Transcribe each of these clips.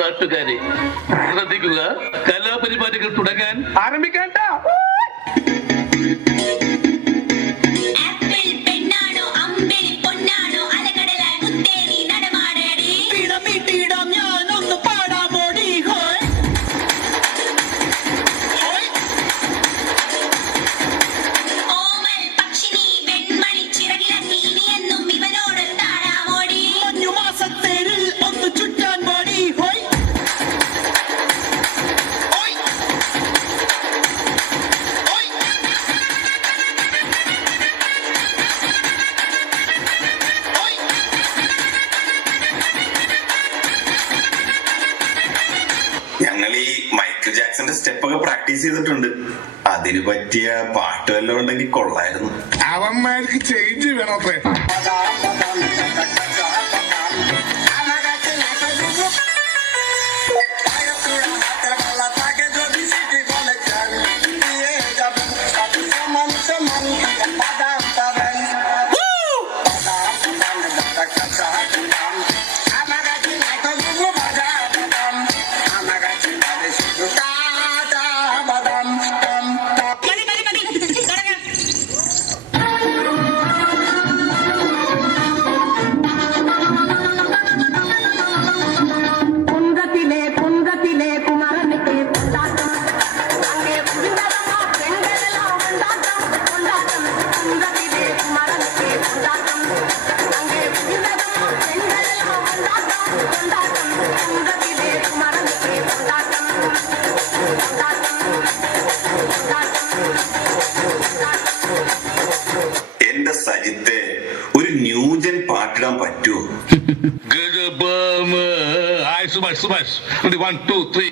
നാട്ടുകാരെ ശ്രദ്ധിക്കുക, കലാപരിപാടികൾ തുടങ്ങാൻ ആരംഭിക്കാൻ. ഞങ്ങൾ ഈ മൈക്കിൾ ജാക്സന്റെ സ്റ്റെപ്പൊക്കെ പ്രാക്ടീസ് ചെയ്തിട്ടുണ്ട്. അതിന് പറ്റിയ പാട്ട് വല്ലതും ഉണ്ടെങ്കിൽ കൊള്ളായിരുന്നു. അവന്മാർക്ക് ചേഞ്ച് വേണോത്രേ. എന്റെ സജിത്തെ, ഒരു ന്യൂജൻ പാട്ടിടാൻ പറ്റുമോ? സുഭാഷ് 1 2 3.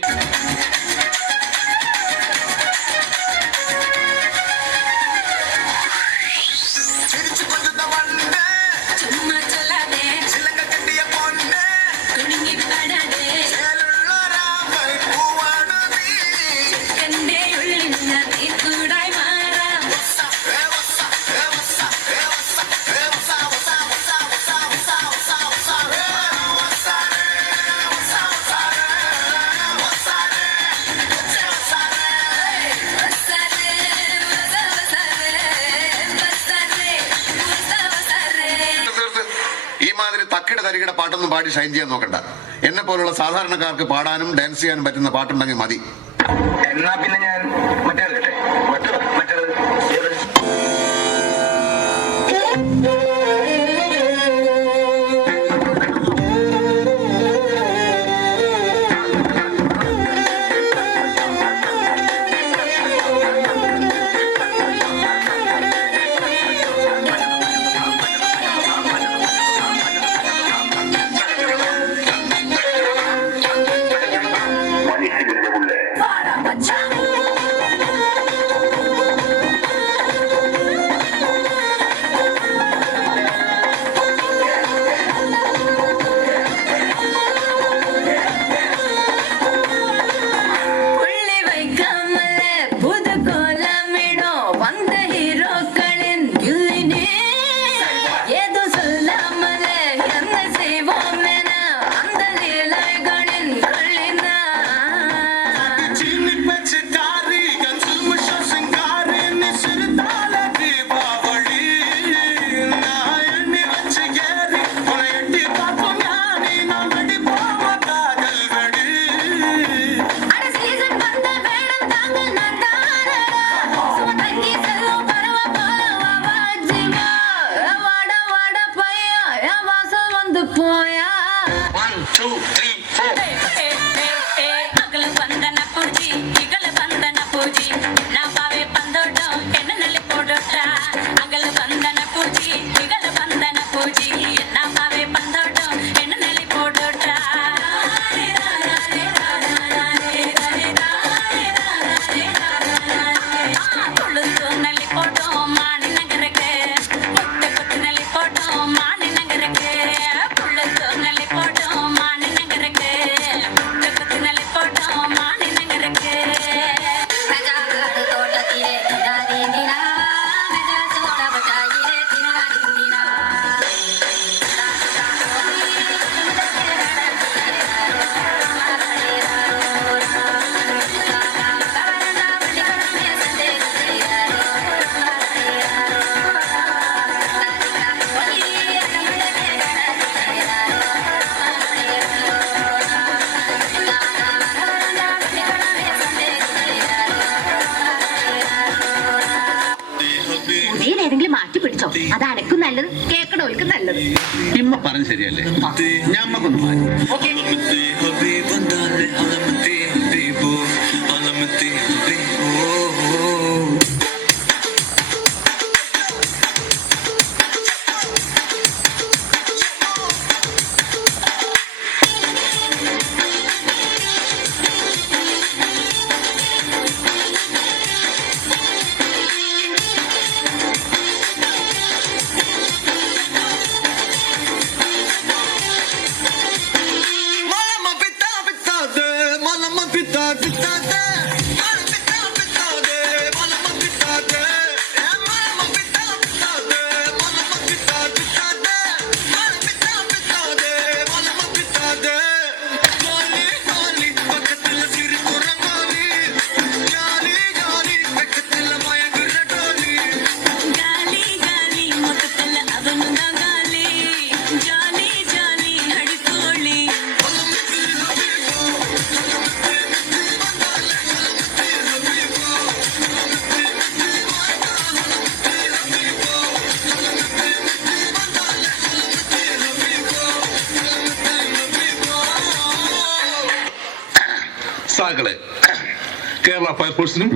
തക്കിട തരികിട പാട്ടൊന്നും പാടി ഷൈൻ ചെയ്യാൻ നോക്കണ്ട. എന്നെ പോലുള്ള സാധാരണക്കാർക്ക് പാടാനും ഡാൻസ് ചെയ്യാനും പറ്റുന്ന പാട്ടുണ്ടെങ്കിൽ മതി. എന്നാ പിന്നെ ഞാൻ മറ്റേത് போயா 1 2 3 4. அகல வந்தன பூஜி இகல வந்தன பூஜி நான் பாவே பந்தோட்டோ என்ன நல்ல போடோட்டா அகல வந்தன பூஜி இகல வந்தன பூஜி நான் பாவே பந்தோட்டோ என்ன நல்ல போடோட்டா கொழுந்து நல்ல போட்டோ மானி நகரக்கு கொத்து கொத்து நல்ல போட்டோ மானி நகரக்கு கொழுந்து நல்ல போட்டோ மானி நகரக்கு கொத்து கொத்து நல்ல போட்டோ மானி நகரக்கு നല്ലത് കേക്കടോൽക്ക് നല്ലത്. ഇമ്മ പറഞ്ഞ് ശരിയല്ലേ? ഞമ്മക്കൊന്ന് മാറ്റി. ഓക്കേ. గాలి గాలి మొక్కల అవనుగా గాలి జాలి జాలి అడితోళి സാക്കളെ കേരള ഫയർഫോഴ്സിനും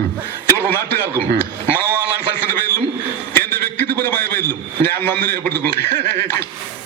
ഇവിടുത്തെ നാട്ടുകാർക്കും മണവാളാൻ സൽസിന്റെ പേരിലും എന്റെ വ്യക്തിപരമായ പേരിലും ഞാൻ നന്ദി രേഖപ്പെടുത്തിക്കൊള്ളുന്നു.